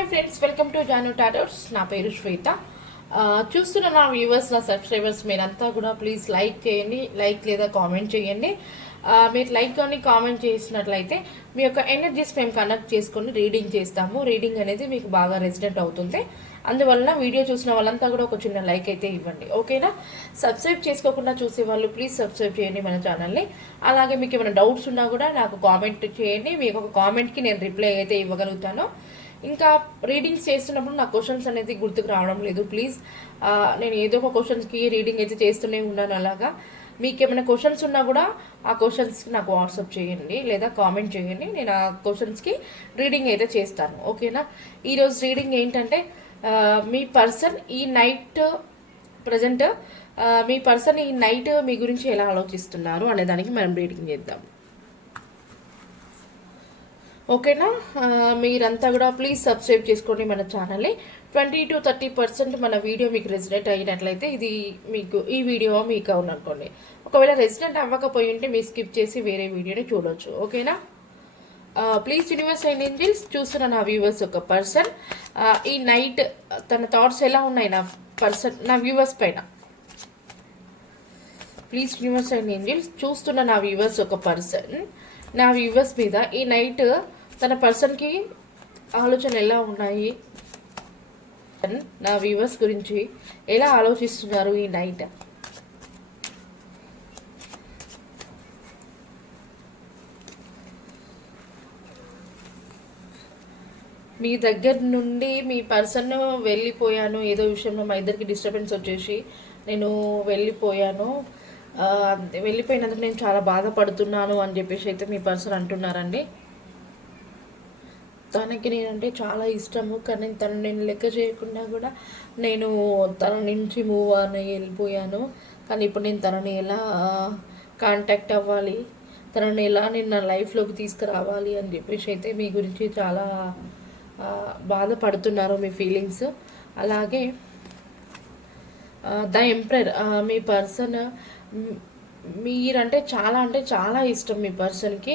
Hi friends, welcome to Janu tarots. నా పేరు శ్వేత. చూస్తున్న నా వ్యూవర్స్, నా సబ్స్క్రైబర్స్ మీరంతా కూడా ప్లీజ్ లైక్ చేయండి, లైక్ లేదా కామెంట్ చేయండి. మీరు లైక్ కానీ కామెంట్ చేసినట్లయితే మీ యొక్క ఎనర్జీస్ మేము కనెక్ట్ చేసుకొని రీడింగ్ చేస్తాము. రీడింగ్ అనేది మీకు బాగా రెసిడెంట్ అవుతుంది. అందువలన వీడియో చూసిన వాళ్ళంతా కూడా ఒక చిన్న లైక్ అయితే ఇవ్వండి, ఓకేనా? సబ్స్క్రైబ్ చేసుకోకుండా చూసే వాళ్ళు ప్లీజ్ సబ్స్క్రైబ్ చేయండి మన ఛానల్ని. అలాగే మీకు ఏమైనా డౌట్స్ ఉన్నా కూడా నాకు కామెంట్ చేయండి. మీకు ఒక కామెంట్కి నేను రిప్లై అయితే ఇవ్వగలుగుతాను. ఇంకా రీడింగ్స్ చేస్తున్నప్పుడు నా క్వశ్చన్స్ అనేది గుర్తుకు రావడం లేదు. ప్లీజ్ నేను ఏదో ఒక క్వశ్చన్స్కి రీడింగ్ అయితే చేస్తూనే ఉన్నాను. అలాగా మీకు ఏమైనా క్వశ్చన్స్ ఉన్నా కూడా ఆ క్వశ్చన్స్కి నాకు వాట్సాప్ చేయండి లేదా కామెంట్ చేయండి. నేను ఆ క్వశ్చన్స్కి రీడింగ్ అయితే చేస్తాను, ఓకేనా? ఈరోజు రీడింగ్ ఏంటంటే మీ పర్సన్ ఈ నైట్ ప్రజెంట్ మీ పర్సన్ ఈ నైట్ మీ గురించి ఎలా ఆలోచిస్తున్నారు అనే దానికి మనం రీడింగ్ చేద్దాం, ఓకేనా? మీరంతా కూడా ప్లీజ్ సబ్స్క్రైబ్ చేసుకోండి మన ఛానల్ని. 20 to 30% మన వీడియో మీకు రెసిడెంట్ అయినట్లయితే ఇది మీకు ఈ వీడియో మీకు అవుననుకోండి. ఒకవేళ రెసిడెంట్ అవ్వకపోయి ఉంటే మీరు స్కిప్ చేసి వేరే వీడియోని చూడవచ్చు, ఓకేనా? ప్లీజ్ యూనివర్స్ అండ్ ఏంజెల్స్, చూస్తున్న నా వ్యూవర్స్ ఒక పర్సన్ ఈ నైట్ తన థాట్స్ ఎలా ఉన్నాయి నా పర్సన్ నా వ్యూవర్స్ పైన. ప్లీజ్ యూనివర్స్ అండ్ ఏంజెల్స్, చూస్తున్న నా వ్యూవర్స్ ఒక పర్సన్ నా వ్యూవర్స్ మీద ఈ నైట్ తన పర్సన్కి ఆలోచన ఎలా ఉన్నాయి, నా వ్యూవర్స్ గురించి ఎలా ఆలోచిస్తున్నారు ఈ నైట్. మీ దగ్గర నుండి మీ పర్సన్ వెళ్ళిపోయాను, ఏదో విషయంలో మా ఇద్దరికి డిస్టర్బెన్స్ వచ్చేసి నేను వెళ్ళిపోయాను, వెళ్ళిపోయినందుకు నేను చాలా బాధపడుతున్నాను అని చెప్పేసి అయితే మీ పర్సన్ అంటున్నారండి. తనకి నేనంటే చాలా ఇష్టము, కానీ తను నేను లెక్క చేయకుండా కూడా నేను తన నుంచి మూవ్ అని వెళ్ళిపోయాను. కానీ ఇప్పుడు నేను తనని ఎలా కాంటాక్ట్ అవ్వాలి, తనని ఎలా నేను నా లైఫ్లోకి తీసుకురావాలి అని చెప్పేసి అయితే మీ గురించి చాలా బాధపడుతున్నారు మీ ఫీలింగ్స్. అలాగే ద ఎంప్రర్ మీ పర్సన్ మీరంటే చాలా ఇష్టం మీ పర్సన్కి.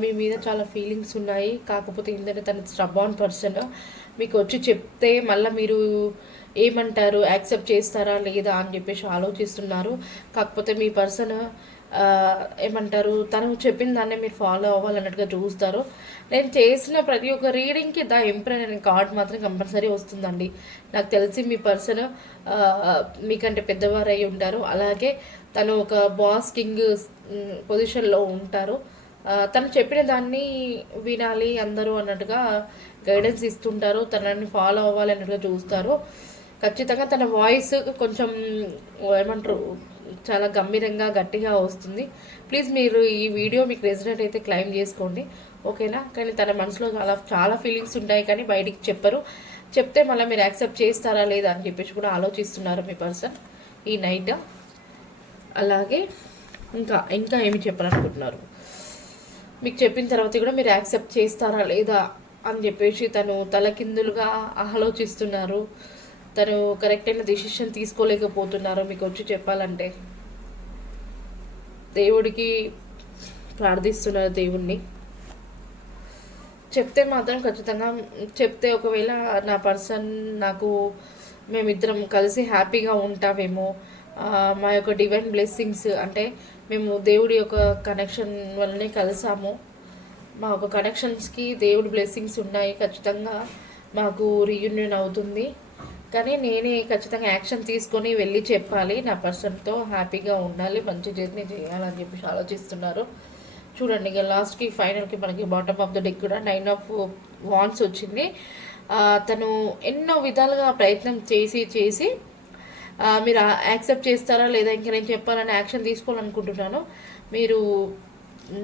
మీ మీద చాలా ఫీలింగ్స్ ఉన్నాయి. కాకపోతే ఏంటంటే తన స్టబాన్ పర్సన్ మీకు వచ్చి చెప్తే మళ్ళీ మీరు ఏమంటారు, యాక్సెప్ట్ చేస్తారా లేదా అని చెప్పేసి ఆలోచిస్తున్నారు. కాకపోతే మీ పర్సన్ ఏమంటారు, తను చెప్పిన దాన్నే మీరు ఫాలో అవ్వాలన్నట్టుగా చూస్తారు. నేను చేసిన ప్రతి ఒక్క రీడింగ్కి ద ఎంపరర్ అనే కార్డ్ మాత్రం కంపల్సరీ వస్తుందండి. నాకు తెలిసి మీ పర్సన్ మీకంటే పెద్దవారు అయి ఉంటారు. అలాగే తను ఒక బాస్ కింగ్ పొజిషన్లో ఉంటారు. తను చెప్పిన దాన్ని వినాలి అందరూ అన్నట్టుగా గైడెన్స్ ఇస్తుంటారు. తనని ఫాలో అవ్వాలి అన్నట్టుగా చూస్తారు. ఖచ్చితంగా తన వాయిస్ కొంచెం ఏమంటారు, చాలా గంభీరంగా గట్టిగా వస్తుంది. ప్లీజ్ మీరు ఈ వీడియో మీకు రెసిడెంట్ అయితే క్లైమ్ చేసుకోండి, ఓకేనా? కానీ తన మనసులో చాలా ఫీలింగ్స్ ఉంటాయి, కానీ బయటికి చెప్పరు. చెప్తే మళ్ళీ మీరు యాక్సెప్ట్ చేస్తారా లేదా అని చెప్పేసి కూడా ఆలోచిస్తున్నారు మీ పర్సన్ ఈ నైట్. అలాగే ఇంకా ఏమి చెప్పాలనుకుంటున్నారు, మీకు చెప్పిన తర్వాత కూడా మీరు యాక్సెప్ట్ చేస్తారా లేదా అని చెప్పేసి తను తలకిందులుగా ఆలోచిస్తున్నారు. తను కరెక్ట్ అయిన డెసిషన్ తీసుకోలేకపోతున్నారు. మీకు వచ్చి చెప్పాలంటే దేవుడికి ప్రార్థిస్తున్నారు, దేవుణ్ణి. చెప్తే మాత్రం ఖచ్చితంగా చెప్తే ఒకవేళ నా పర్సన్ నాకు మేమిద్దరం కలిసి హ్యాపీగా ఉంటామేమో, మా యొక్క డివైన్ బ్లెస్సింగ్స్ అంటే మేము దేవుడి యొక్క కనెక్షన్ వల్లనే కలిసాము, మా యొక్క కనెక్షన్స్కి దేవుడి బ్లెస్సింగ్స్ ఉన్నాయి, ఖచ్చితంగా మాకు రీయూనియన్ అవుతుంది. కానీ నేనే ఖచ్చితంగా యాక్షన్ తీసుకొని వెళ్ళి చెప్పాలి, నా పర్సన్తో హ్యాపీగా ఉండాలి, మంచి జర్నీ చేయాలని చెప్పేసి ఆలోచిస్తున్నారు. చూడండి, ఇక లాస్ట్కి ఫైనల్కి మనకి బాటమ్ ఆఫ్ ద డెక్ కూడా 9 of Wands వచ్చింది. తను ఎన్నో విధాలుగా ప్రయత్నం చేసి మీరు యాక్సెప్ట్ చేస్తారా లేదా, ఇంకా నేను చెప్పాలని యాక్షన్ తీసుకోవాలనుకుంటున్నాను, మీరు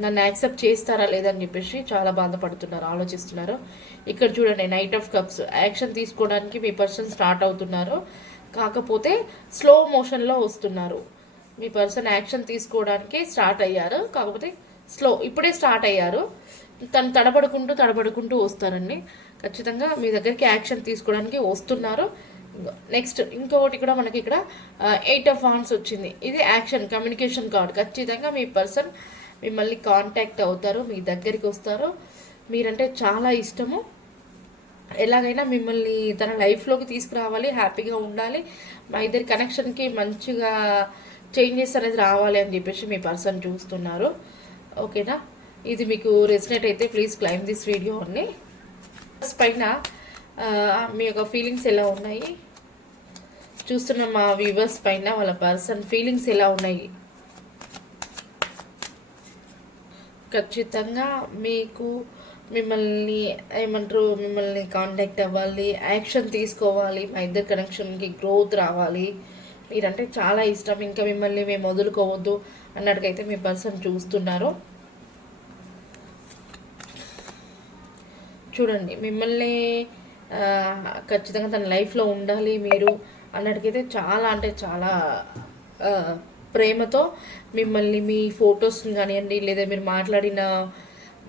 నన్ను యాక్సెప్ట్ చేస్తారా లేదా అని చెప్పేసి చాలా బాధపడుతున్నారు, ఆలోచిస్తున్నారు. ఇక్కడ చూడండి, నైట్ ఆఫ్ కప్స్ యాక్షన్ తీసుకోవడానికి మీ పర్సన్ స్టార్ట్ అవుతున్నారు. కాకపోతే స్లో మోషన్లో వస్తున్నారు. మీ పర్సన్ యాక్షన్ తీసుకోవడానికి స్టార్ట్ అయ్యారు, కాకపోతే ఇప్పుడే స్టార్ట్ అయ్యారు. తను తడబడుకుంటూ వస్తారండి. ఖచ్చితంగా మీ దగ్గరికి యాక్షన్ తీసుకోవడానికి వస్తున్నారు. నెక్స్ట్ ఇంకొకటి కూడా మనకి ఇక్కడ 8 of Wands వచ్చింది. ఇది యాక్షన్ కమ్యూనికేషన్ కార్డ్. ఖచ్చితంగా మీ పర్సన్ మిమ్మల్ని కాంటాక్ట్ అవుతారు, మీ దగ్గరికి వస్తారు. మీరంటే చాలా ఇష్టము, ఎలాగైనా మిమ్మల్ని తన లైఫ్లోకి తీసుకురావాలి, హ్యాపీగా ఉండాలి, మా ఇద్దరి కనెక్షన్కి మంచిగా చేంజెస్ అనేది రావాలి అని చెప్పేసి మీ పర్సన్ చూస్తున్నారు. ఓకేనా, ఇది మీకు రెసినేట్ అయితే ప్లీజ్ క్లైమ్ దిస్ వీడియో అని. పైన మీ యొక్క ఫీలింగ్స్ ఎలా ఉన్నాయి చూస్తున్న మా వ్యూవర్స్ పైన వాళ్ళ పర్సన్ ఫీలింగ్స్ ఎలా ఉన్నాయి. ఖచ్చితంగా మీకు మిమ్మల్ని ఏమంటారు, మిమ్మల్ని కాంటాక్ట్ అవ్వాలి, యాక్షన్ తీసుకోవాలి, మా ఇద్దరు కనెక్షన్కి గ్రోత్ రావాలి, మీరంటే చాలా ఇష్టం, ఇంకా మిమ్మల్ని మేము వదులుకోవద్దు అన్నట్టుకైతే మీ పర్సన్ చూస్తున్నారు. చూడండి, మిమ్మల్ని ఖచ్చితంగా తన లైఫ్లో ఉండాలి మీరు అన్నట్టుకైతే చాలా అంటే చాలా ప్రేమతో మిమ్మల్ని మీ ఫొటోస్ కానివ్వండి, లేదా మీరు మాట్లాడిన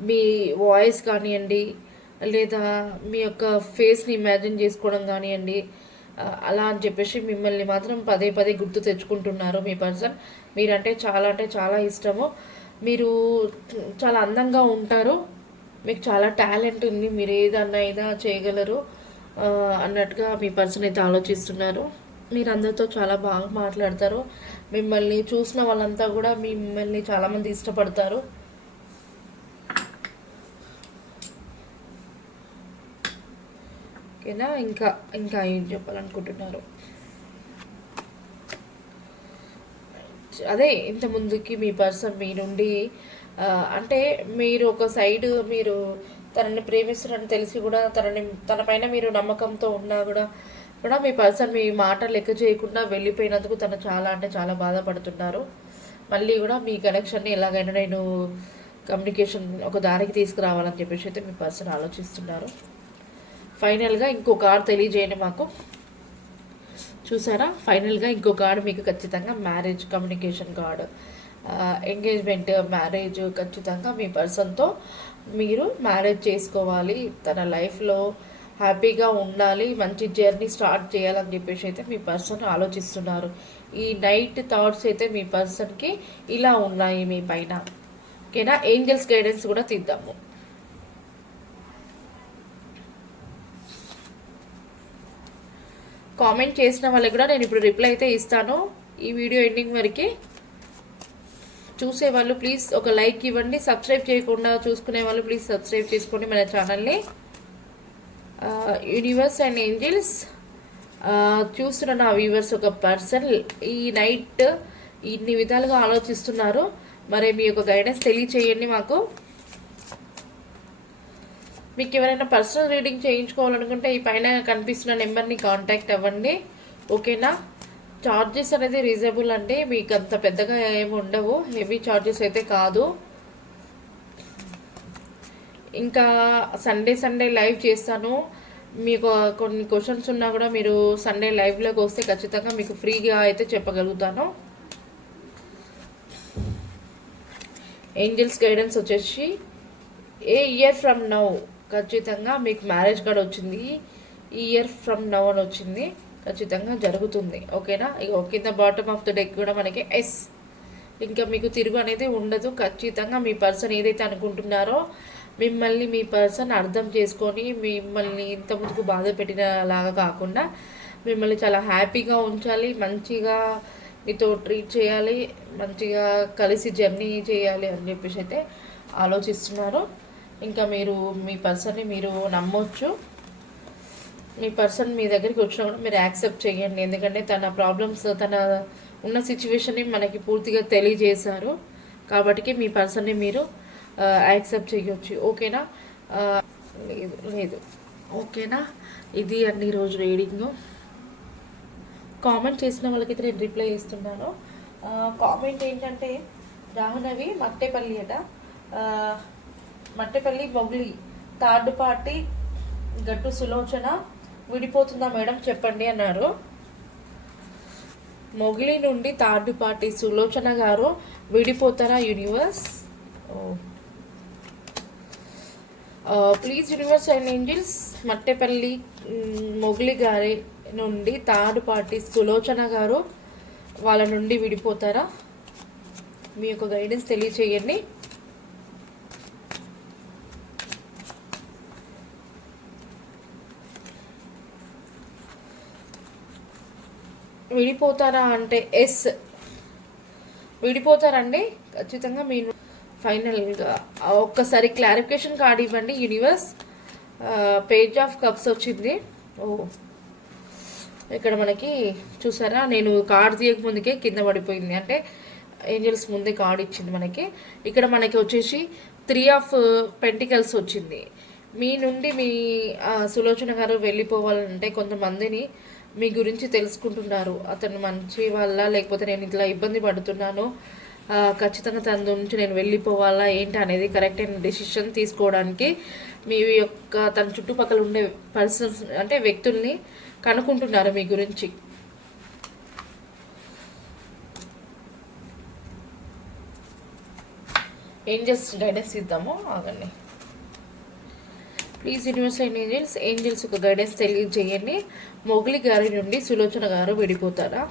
మీ వాయిస్ కానివ్వండి, లేదా మీ యొక్క ఫేస్ని ఇమాజిన్ చేసుకోవడం కానివ్వండి, అలా అని చెప్పేసి మిమ్మల్ని మాత్రం పదే పదే గుర్తు తెచ్చుకుంటున్నారు మీ పర్సన్. మీరంటే చాలా ఇష్టము, మీరు చాలా అందంగా ఉంటారు, మీకు చాలా టాలెంట్ ఉంది, మీరు ఏదన్నా చేయగలరు అన్నట్టుగా మీ పర్సన్ అయితే ఆలోచిస్తున్నారు. మీరు అందరితో చాలా బాగా మాట్లాడతారు, మిమ్మల్ని చూసిన వాళ్ళంతా కూడా మిమ్మల్ని చాలామంది ఇష్టపడతారు. ఓకేనా, ఇంకా ఏం చెప్పాలనుకుంటున్నారు? అదే ఇంత ముందుకి మీ పర్సన్ మీ నుండి అంటే మీరు ఒక సైడ్ మీరు తనని ప్రేమిస్తున్నారని తెలిసి కూడా తన పైన మీరు నమ్మకంతో ఉన్నా కూడా మీ పర్సన్ మీ మాట లెక్క చేయకుండా వెళ్ళిపోయినందుకు తను చాలా బాధపడుతున్నారు. మళ్ళీ కూడా మీ కనెక్షన్ని ఎలాగైనా నేను కమ్యూనికేషన్ ఒక దారికి తీసుకురావాలని చెప్పేసి అయితే మీ పర్సన్ ఆలోచిస్తున్నారు. ఫైనల్గా ఇంకో కార్డ్ తెలియజేయండి మాకు. చూసారా, ఫైనల్గా ఇంకో కార్డు మీకు ఖచ్చితంగా marriage communication card, engagement, marriage, ఖచ్చితంగా మీ పర్సన్తో మీరు మ్యారేజ్ చేసుకోవాలి, తన లైఫ్లో హ్యాపీగా ఉండాలి, మంచి జర్నీ స్టార్ట్ చేయాలని చెప్పేసి అయితే మీ పర్సన్ ఆలోచిస్తున్నారు. ఈ నైట్ థాట్స్ అయితే మీ పర్సన్కి ఇలా ఉన్నాయి మీ పైన. ఓకేనా, ఏంజల్స్ గైడెన్స్ కూడా తీద్దాము. కామెంట్ చేసిన వాళ్ళకి కూడా నేను ఇప్పుడు రిప్లై అయితే ఇస్తాను. ఈ వీడియో ఎండింగ్ వరకు చూసేవాళ్ళు ప్లీజ్ ఒక లైక్ ఇవ్వండి, సబ్స్క్రైబ్ చేయకుండా చూసుకునే వాళ్ళు ప్లీజ్ సబ్స్క్రైబ్ చేసుకోండి మన ఛానల్ని. యూనివర్స్ అండ్ ఏంజిల్స్ చూస్తున్న నా వ్యూవర్స్, ఒక పర్సన్ ఈ నైట్ ఇన్ని విధాలుగా ఆలోచిస్తున్నారు, మరి మీ యొక్క గైడెన్స్ తెలియచేయండి మాకు. మీకు ఎవరైనా పర్సనల్ రీడింగ్ చేయించుకోవాలనుకుంటే ఈ పైన కనిపిస్తున్న నెంబర్ని కాంటాక్ట్ అవ్వండి. ఓకేనా, చార్జెస్ అనేది రీజనబుల్ అండి, మీకు అంత పెద్దగా ఏమి ఉండవు, హెవీ చార్జెస్ అయితే కాదు. ఇంకా సండే లైవ్ చేస్తాను, మీకు కొన్ని క్వశ్చన్స్ ఉన్నా కూడా మీరు సండే లైవ్లోకి వస్తే ఖచ్చితంగా మీకు ఫ్రీగా అయితే చెప్పగలుగుతాను. ఏంజల్స్ గైడెన్స్ వచ్చేసి ఏ ఇయర్ ఫ్రమ్ నౌ ఖచ్చితంగా మీకు మ్యారేజ్ కార్డ్ వచ్చింది, ఈ ఇయర్ ఫ్రమ్ నౌ అని వచ్చింది, ఖచ్చితంగా జరుగుతుంది. ఓకేనా, ఇక కింద బాటమ్ ఆఫ్ ద డెక్ కూడా మనకి ఎస్, ఇంకా మీకు తిరుగు అనేది ఉండదు. ఖచ్చితంగా మీ పర్సన్ ఏదైతే అనుకుంటున్నారో మిమ్మల్ని మీ పర్సన్ అర్థం చేసుకొని మిమ్మల్ని ఇంత ముందుకు బాధ పెట్టినలాగా కాకుండా మిమ్మల్ని చాలా హ్యాపీగా ఉంచాలి, మంచిగా మీతో ట్రీట్ చేయాలి, మంచిగా కలిసి జర్నీ చేయాలి అని చెప్పేసి అయితే ఆలోచిస్తున్నారు. ఇంకా మీరు మీ పర్సన్ని మీరు నమ్మొచ్చు, మీ పర్సన్ మీ దగ్గరికి వచ్చినా కూడా మీరు యాక్సెప్ట్ చేయండి, ఎందుకంటే తన ప్రాబ్లమ్స్ తన ఉన్న సిచ్యువేషన్ని మనకి పూర్తిగా తెలియజేశారు కాబట్టి మీ పర్సన్ని మీరు యాక్సెప్ట్ చేయొచ్చు. ఓకేనా, లేదు ఓకేనా, ఇది అన్ని రోజు రీడింగు. కామెంట్ చేసిన వాళ్ళకైతే నేను రిప్లై ఇస్తున్నాను. కామెంట్ ఏంటంటే జాహ్నవి మట్టేపల్లి అట, మట్టెపల్లి మొగ్లీ థర్డ్ పార్టీ గట్టు సులోచన విడిపోతుందా మేడం చెప్పండి అన్నారు. మొగ్లీ నుండి థర్డ్ పార్టీ సులోచన గారు విడిపోతారా universe? Please universe and angels, Mattepalli Mogli గారి నుండి థర్డ్ పార్టీ సులోచన గారు వాళ్ళ నుండి విడిపోతారా? మీ యొక్క గైడెన్స్ తెలియచేయండి. విడిపోతారా అంటే ఎస్, విడిపోతారండి ఖచ్చితంగా. మీరు ఫైనల్గా ఒక్కసారి క్లారిఫికేషన్ కార్డ్ ఇవ్వండి యూనివర్స్. పేజ్ ఆఫ్ కప్స్ వచ్చింది. ఓ, ఇక్కడ మనకి చూసారా, నేను కార్డ్ తీయక ముందుకే కింద పడిపోయింది, అంటే ఏంజల్స్ ముందే కార్డ్ ఇచ్చింది మనకి. ఇక్కడ మనకి వచ్చేసి 3 ఆఫ్ పెంటికల్స్ వచ్చింది. మీ నుండి మీ సులోచన గారు వెళ్ళిపోవాలంటే కొంతమందిని మీ గురించి తెలుసుకుంటున్నారు. అతను మంచి వల్ల, లేకపోతే నేను ఇట్లా ఇబ్బంది పడుతున్నాను, ఖచ్చితంగా తన నుంచి నేను వెళ్ళిపోవాలా ఏంటి అనేది కరెక్ట్ అయిన డెసిషన్ తీసుకోవడానికి మీ యొక్క తన చుట్టుపక్కల ఉండే పర్సన్స్ అంటే వ్యక్తుల్ని కనుక్కుంటున్నారు మీ గురించి. ఏంజల్స్ గైడెన్స్ ఇద్దాము, ఆగండి ప్లీజ్. యూనివర్స్ అండ్ ఏంజల్స్ ఒక గైడెన్స్ తెలియజేయండి. మొగలి గారి నుండి సులోచన గారు విడిపోతారా?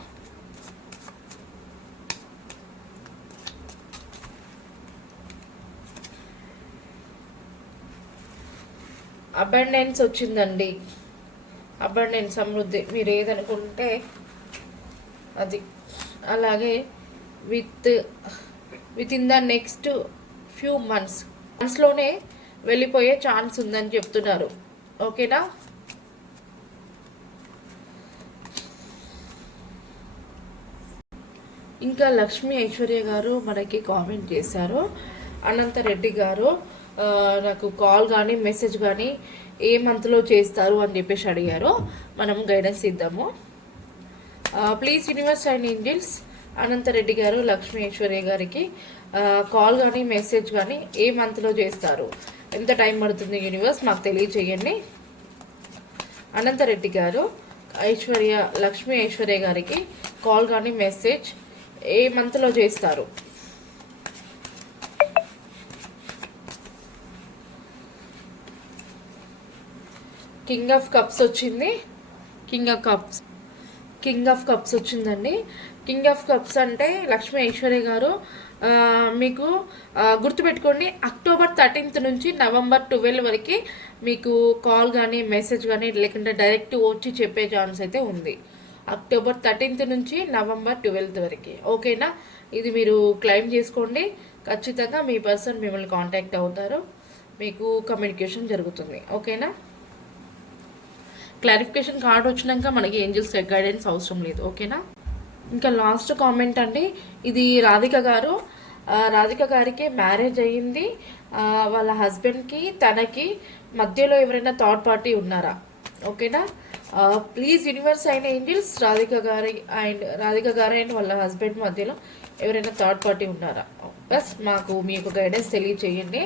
అబండెన్స్ వచ్చిందండి, అబండెన్స్ సమృద్ధి. మీరు ఏదనుకుంటే అది. అలాగే with in the next few మంత్స్లోనే వెళ్ళిపోయే ఛాన్స్ ఉందని చెప్తున్నారు. ఓకేనా? ఇంకా లక్ష్మీ ఐశ్వర్య గారు మనకి కామెంట్ చేశారు. అనంతరెడ్డి గారు నాకు కాల్ కానీ మెసేజ్ కానీ ఏ మంత్లో చేస్తారు అని చెప్పేసి అడిగారు. మనం గైడెన్స్ ఇద్దాము. Please universe and angels, Anantha Reddy గారు లక్ష్మీ ఐశ్వర్య గారికి కాల్ కానీ మెసేజ్ కానీ ఏ మంత్లో చేస్తారు, ఎంత టైం పడుతుంది యూనివర్స్ మాకు తెలియచేయండి. అనంతరెడ్డి గారు లక్ష్మీ ఐశ్వర్య గారికి కాల్ కానీ మెసేజ్ ఏ మంత్లో చేస్తారు? కింగ్ ఆఫ్ కప్స్ వచ్చింది. కింగ్ ఆఫ్ కప్స్ వచ్చిందండి. కింగ్ ఆఫ్ కప్స్ అంటే లక్ష్మీ ఐశ్వర్య గారు మీకు గుర్తుపెట్టుకోండి, అక్టోబర్ 13 నుంచి నవంబర్ 12 వరకు మీకు కాల్ కానీ మెసేజ్ కానీ లేకుంటే డైరెక్ట్ వచ్చి చెప్పే ఛాన్స్ అయితే ఉంది. అక్టోబర్ 13 నుంచి నవంబర్ 12 వరకు. ఓకేనా? ఇది మీరు క్లెయిమ్ చేసుకోండి. ఖచ్చితంగా మీ పర్సన్ మిమ్మల్ని కాంటాక్ట్ అవుతారు, మీకు కమ్యూనికేషన్ జరుగుతుంది. ఓకేనా? క్లారిఫికేషన్ కార్డ్ వచ్చినాక మనకి ఏంజల్స్ గైడెన్స్ అవసరం లేదు. ఓకేనా? ఇంకా లాస్ట్ కామెంట్ అండి, ఇది రాధిక గారికి మ్యారేజ్ అయ్యింది. వాళ్ళ హస్బెండ్కి తనకి మధ్యలో ఎవరైనా థర్డ్ పార్టీ ఉన్నారా? ఓకేనా? ప్లీజ్ యూనివర్స్ అయిన ఏంజల్స్, రాధిక గారు అండ్ వాళ్ళ హస్బెండ్ మధ్యలో ఎవరైనా థర్డ్ పార్టీ ఉన్నారా? బస్ మాకు మీ యొక్క గైడెన్స్ తెలియచేయండి.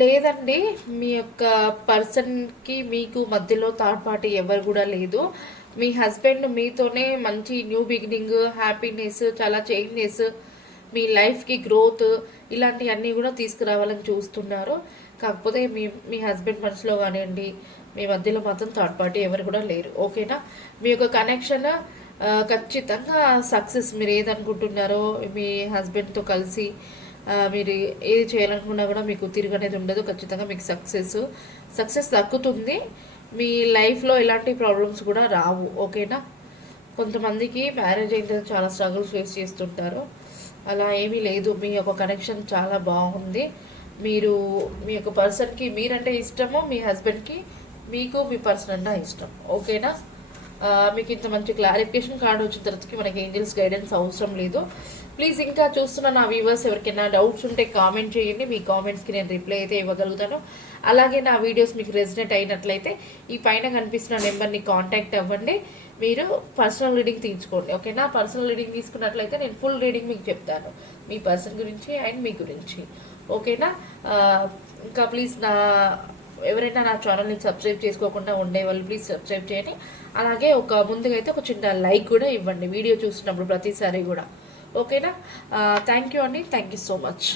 లేదండి, మీ యొక్క పర్సన్కి మీకు మధ్యలో థర్డ్ పార్టీ ఎవరు కూడా లేదు. మీ హస్బెండ్ మీతోనే మంచి న్యూ బిగినింగ్, హ్యాపీనెస్, చాలా చేంజెస్, మీ లైఫ్కి గ్రోత్ ఇలాంటివన్నీ కూడా తీసుకురావాలని చూస్తున్నారు. కాకపోతే మీ హస్బెండ్ మనసులో కానివ్వండి, మీ మధ్యలో మాత్రం థర్డ్ పార్టీ ఎవరు కూడా లేరు. ఓకేనా? మీ యొక్క కనెక్షన్ ఖచ్చితంగా సక్సెస్. మీరు ఏదనుకుంటున్నారో మీ హస్బెండ్తో కలిసి మీరు ఏది చేయాలనుకున్నా కూడా మీకు తిరగనేది ఉండదు. ఖచ్చితంగా మీకు సక్సెస్ దక్కుతుంది. మీ లైఫ్లో ఎలాంటి ప్రాబ్లమ్స్ కూడా రావు. ఓకేనా? కొంతమందికి మ్యారేజ్ అయిన తర్వాత చాలా స్ట్రగుల్స్ ఫేస్ చేస్తుంటారు. అలా ఏమీ లేదు. మీ యొక్క కనెక్షన్ చాలా బాగుంది. మీరు మీ యొక్క పర్సన్కి మీరంటే ఇష్టము, మీ హస్బెండ్కి మీకు మీ పర్సన్ అంటే ఇష్టం. ఓకేనా? మీకు ఇంత మంచి క్లారిఫికేషన్ కార్డు వచ్చిన తర్వాతకి మనకి ఏంజల్స్ గైడెన్స్ అవసరం లేదు. ప్లీజ్ ఇంకా చూస్తున్న నా వ్యూవర్స్ ఎవరికైనా డౌట్స్ ఉంటే కామెంట్ చేయండి. మీ కామెంట్స్కి నేను రిప్లై అయితే ఇవ్వగలుగుతాను. అలాగే నా వీడియోస్ మీకు రెసినేట్ అయినట్లయితే ఈ పైన కనిపిస్తున్న నెంబర్ని కాంటాక్ట్ అవ్వండి. మీరు పర్సనల్ రీడింగ్ తీసుకోండి. ఓకేనా? పర్సనల్ రీడింగ్ తీసుకున్నట్లయితే నేను ఫుల్ రీడింగ్ మీకు చెప్తాను, మీ పర్సన్ గురించి అండ్ మీ గురించి. ఓకేనా? ఇంకా ప్లీజ్ ఎవరైనా నా ఛానల్ని సబ్స్క్రైబ్ చేసుకోకుండా ఉండేవాళ్ళు ప్లీజ్ సబ్స్క్రైబ్ చేయండి. అలాగే ముందుగా అయితే ఒక చిన్న లైక్ కూడా ఇవ్వండి వీడియో చూసినప్పుడు ప్రతిసారి కూడా. ఓకేనా? థ్యాంక్ యూ అండి. Thank you so much.